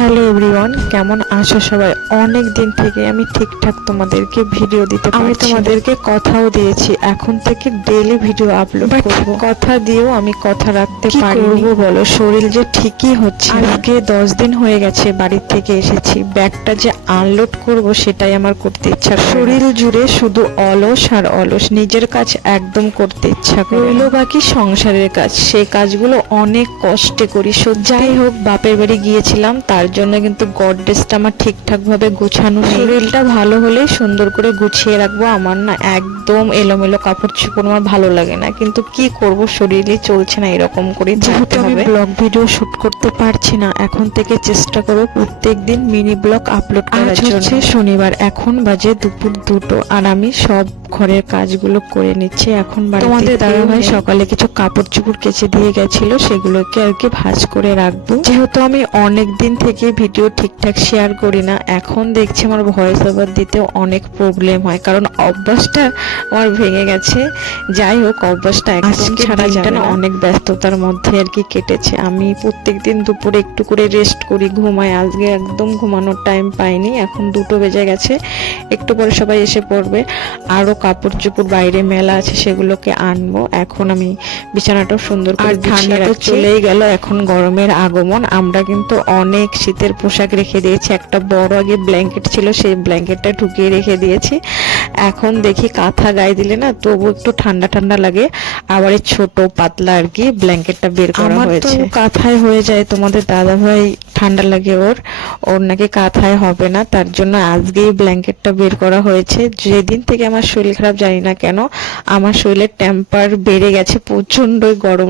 Hello everyone, কেমন আছো সবাই? অনেক দিন থেকে আমি ঠিকঠাক তোমাদেরকে ভিডিও দিতে পারছি। আমি তোমাদেরকে কথাও দিয়েছি এখন থেকে ডেইলি ভিডিও আপলোড করব। কথা দিয়েও আমি কথা রাখতে পারবো বলো? শরীর যে ঠিকই হচ্ছে। আজকে 10 দিন হয়ে গেছে বাড়ি থেকে এসেছি, ব্যাগটা যে আনলোড করব সেটাই আমার করতে ইচ্ছা করে। শরীর জুড়ে শুধু অলস আর অলস, নিজের কাজ একদম করতে ইচ্ছা করে। রইল বাকি সংসারের কাজ, সেই কাজগুলো অনেক কষ্টে করি। যাই হোক, বাপের বাড়ি গিয়েছিলাম, তার জন্য কিন্তু গডরেজটা আমার ঠিকঠাক ভাবে গোছানো নেই। শরীরটা ভালো হলে সুন্দর করে গুছিয়ে রাখবো। আমার না একদম এলোমেলো কাপড় চোপড় আমার ভালো লাগে না, কিন্তু কি করব, শরীরই চলছে না, এরকম করে যেহেতু আমি ব্লগ ভিডিও শুট করতে পারছি না, এখন থেকে চেষ্টা করব প্রত্যেকদিন মিনি ব্লগ আপলোড করার জন্য। হচ্ছে শনিবার, এখন বাজে দুপুর 2টো, আর আমি সব ঘরের কাজগুলো করে নিচ্ছি। এখন তোমাদের দাদাভাই সকালে কিছু কাপড় চোপড় কেচে দিয়ে গেছিল, সেগুলোকে আর কি ভাঁজ করে রাখবো। যেহেতু আমি অনেক দিন থেকে ভিডিও ঠিকঠাক শেয়ার করি না, এখন দেখছি আমার ভয়েস ওভার দিতে অনেক প্রবলেম হয়, কারণ অভ্যাসটা আমার ভেঙে গেছে। যাই হোক, অভ্যাসটা একদম ছাড়া যাবে না। অনেক ব্যস্ততার মধ্যে আর কি কেটেছে। আমি প্রত্যেকদিন দুপুরে একটু করে রেস্ট করি, ঘুমাই। আজকে একদম ঘুমানোর টাইম পাইনি। এখন 2টো বেজে গেছে, একটু পরে সবাই এসে পড়বে। আরো কাপড় চোপড় বাইরে মেলা আছে, সেগুলোকে আনবো। এখন আমি বিছানাটাও সুন্দর করে ঠান্ডাটা চলেই গেল, এখন গরমের আগমন। আমরা কিন্তু অনেক শীতের পোশাক রেখে দিয়েছি। একটা বড় আগে ব্ল্যাঙ্কেট ছিল, সেই ব্ল্যাঙ্কেটটা ঢুকিয়ে রেখে দিয়েছি। এখন দেখি কাঁথা গায়ে দিলে না তবু একটু ঠান্ডা ঠান্ডা লাগে, আবার এই ছোট পাতলা আর কি ব্ল্যাঙ্কেটটা বের করা হয়েছে। কাঁথায় হয়ে যায়, তোমাদের দাদাভাই ঠান্ডা লাগে, ওর নাকি কাঁথায় হবে না, তার জন্য আজকেই ব্ল্যাঙ্কেটটা বের করা হয়েছে। যেদিন থেকে আমার শরীর খারাপ জানি না কেন, আমার শরীরের টেম্পার বেড়ে গেছে প্রচন্ড গরম।